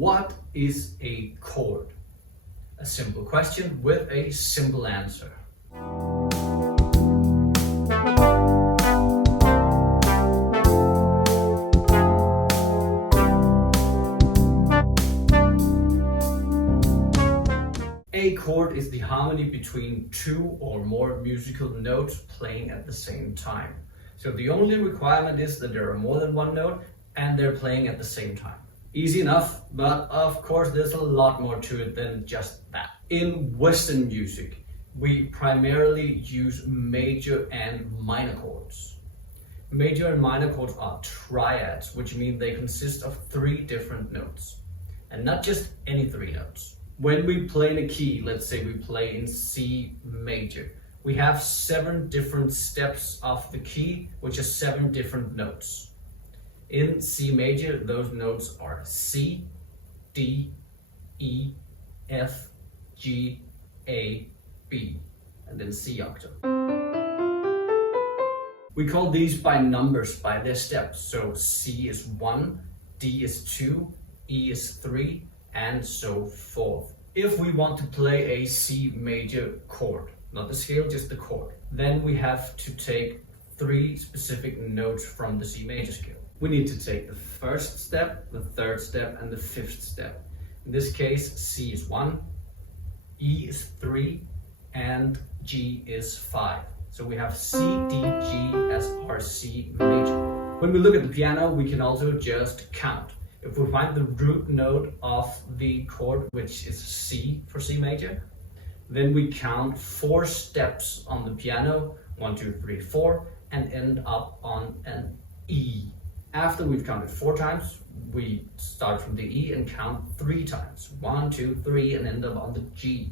What is a chord? A simple question with a simple answer. A chord is the harmony between two or more musical notes playing at the same time. So the only requirement is that there are more than one note and they're playing at the same time. Easy enough, but of course there's a lot more to it than just that. In Western music, we primarily use major and minor chords. Major and minor chords are triads, which mean they consist of 3 different notes, and not just any 3 notes. When we play in a key, let's say we play in C major, we have 7 different steps of the key, which are 7 different notes. In C major, those notes are C, D, E, F, G, A, B, and then C octave. We call these by numbers, by their steps. So C is 1, D is 2, E is 3, and so forth. If we want to play a C major chord, not the scale, just the chord, then we have to take 3 specific notes from the C major scale. We need to take the first step, the third step, and the 5th step. In this case, C is 1, E is 3, and G is 5. So we have C, D, G as our C major. When we look at the piano, we can also just count. If we find the root note of the chord, which is C for C major, then we count 4 steps on the piano, 1, 2, 3, 4, and end up on an E. After we've counted 4 times, we start from the E and count 3 times, 1, 2, 3, and end up on the G.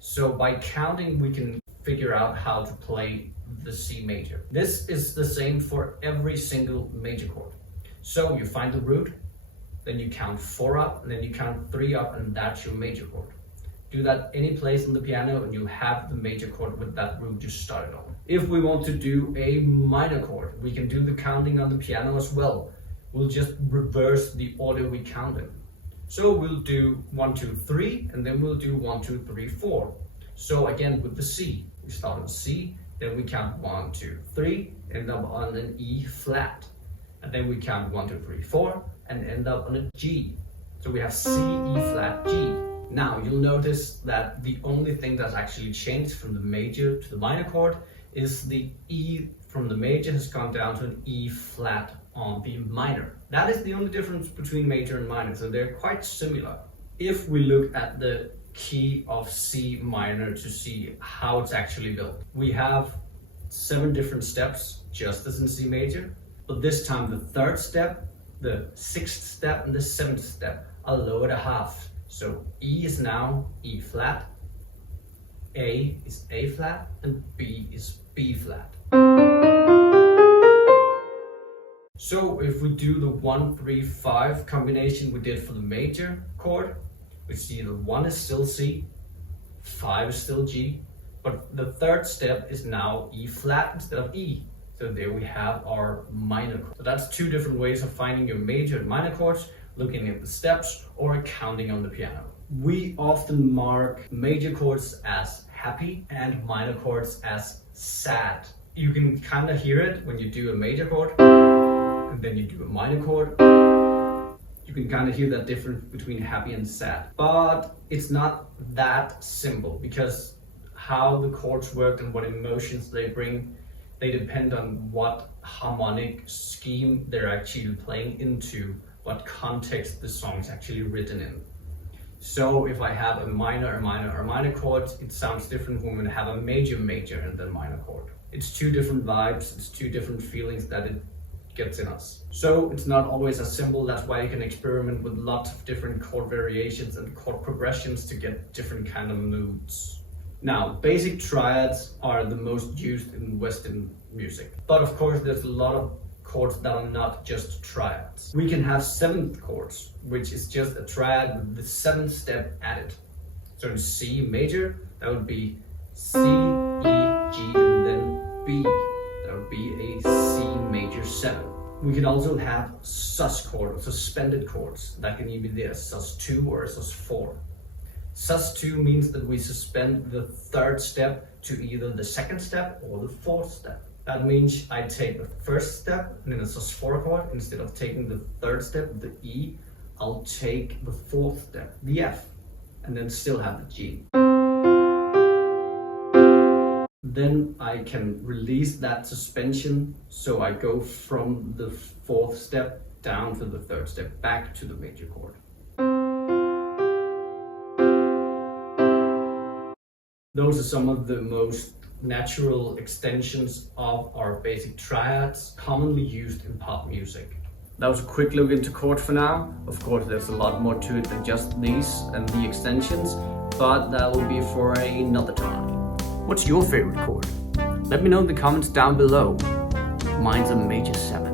So by counting, we can figure out how to play the C major. This is the same for every single major chord. So you find the root, then you count 4 up, and then you count 3 up, and that's your major chord. Do that any place on the piano and you have the major chord with that root you started on. If we want to do a minor chord, we can do the counting on the piano as well. We'll just reverse the order we counted. So we'll do 1, 2, 3, and then we'll do 1, 2, 3, 4. So again with the C, we start on C, then we count 1, 2, 3, end up on an E flat. And then we count 1, 2, 3, 4, and end up on a G. So we have C, E flat, G. Now you'll notice that the only thing that's actually changed from the major to the minor chord is the E from the major has gone down to an E flat on the minor. That is the only difference between major and minor, so they're quite similar. If we look at the key of C minor to see how it's actually built, we have 7 different steps, just as in C major, but this time the 3rd step, the 6th step, and the 7th step are lowered a half. So E is now E flat, A is A flat, and B is B flat. So if we do the 1, 3, 5 combination we did for the major chord, we see the 1 is still C, 5 is still G, but the 3rd step is now E flat instead of E. So there we have our minor chord. So that's 2 different ways of finding your major and minor chords, looking at the steps or counting on the piano. We often mark major chords as happy and minor chords as sad. You can kind of hear it when you do a major chord and then you do a minor chord. You can kind of hear that difference between happy and sad. But it's not that simple, because how the chords work and what emotions they bring, they depend on what harmonic scheme they're actually playing into, what context the song is actually written in. So if I have a minor chord, it sounds different when we have a major and then minor chord. It's 2 different vibes, it's 2 different feelings that it gets in us. So it's not always as simple. That's why you can experiment with lots of different chord variations and chord progressions to get different kind of moods. Now, basic triads are the most used in Western music, but of course there's a lot of chords that are not just triads. We can have 7th chords, which is just a triad with the 7th step added. So in C major, that would be C, E, G, and then B. That would be a C major 7. We can also have sus chord, or suspended chords. That can either be a sus2 or a sus4. Sus2 means that we suspend the third step to either the second step or the fourth step. That means I take the first step and then a sus4 chord. Instead of taking the third step, the E, I'll take the fourth step, the F, and then still have the G. Then I can release that suspension, so I go from the fourth step down to the third step, back to the major chord. Those are some of the most natural extensions of our basic triads, commonly used in pop music. That was a quick look into chords for now. Of course, there's a lot more to it than just these and the extensions, but that will be for another time. What's your favorite chord? Let me know in the comments down below. Mine's a major 7.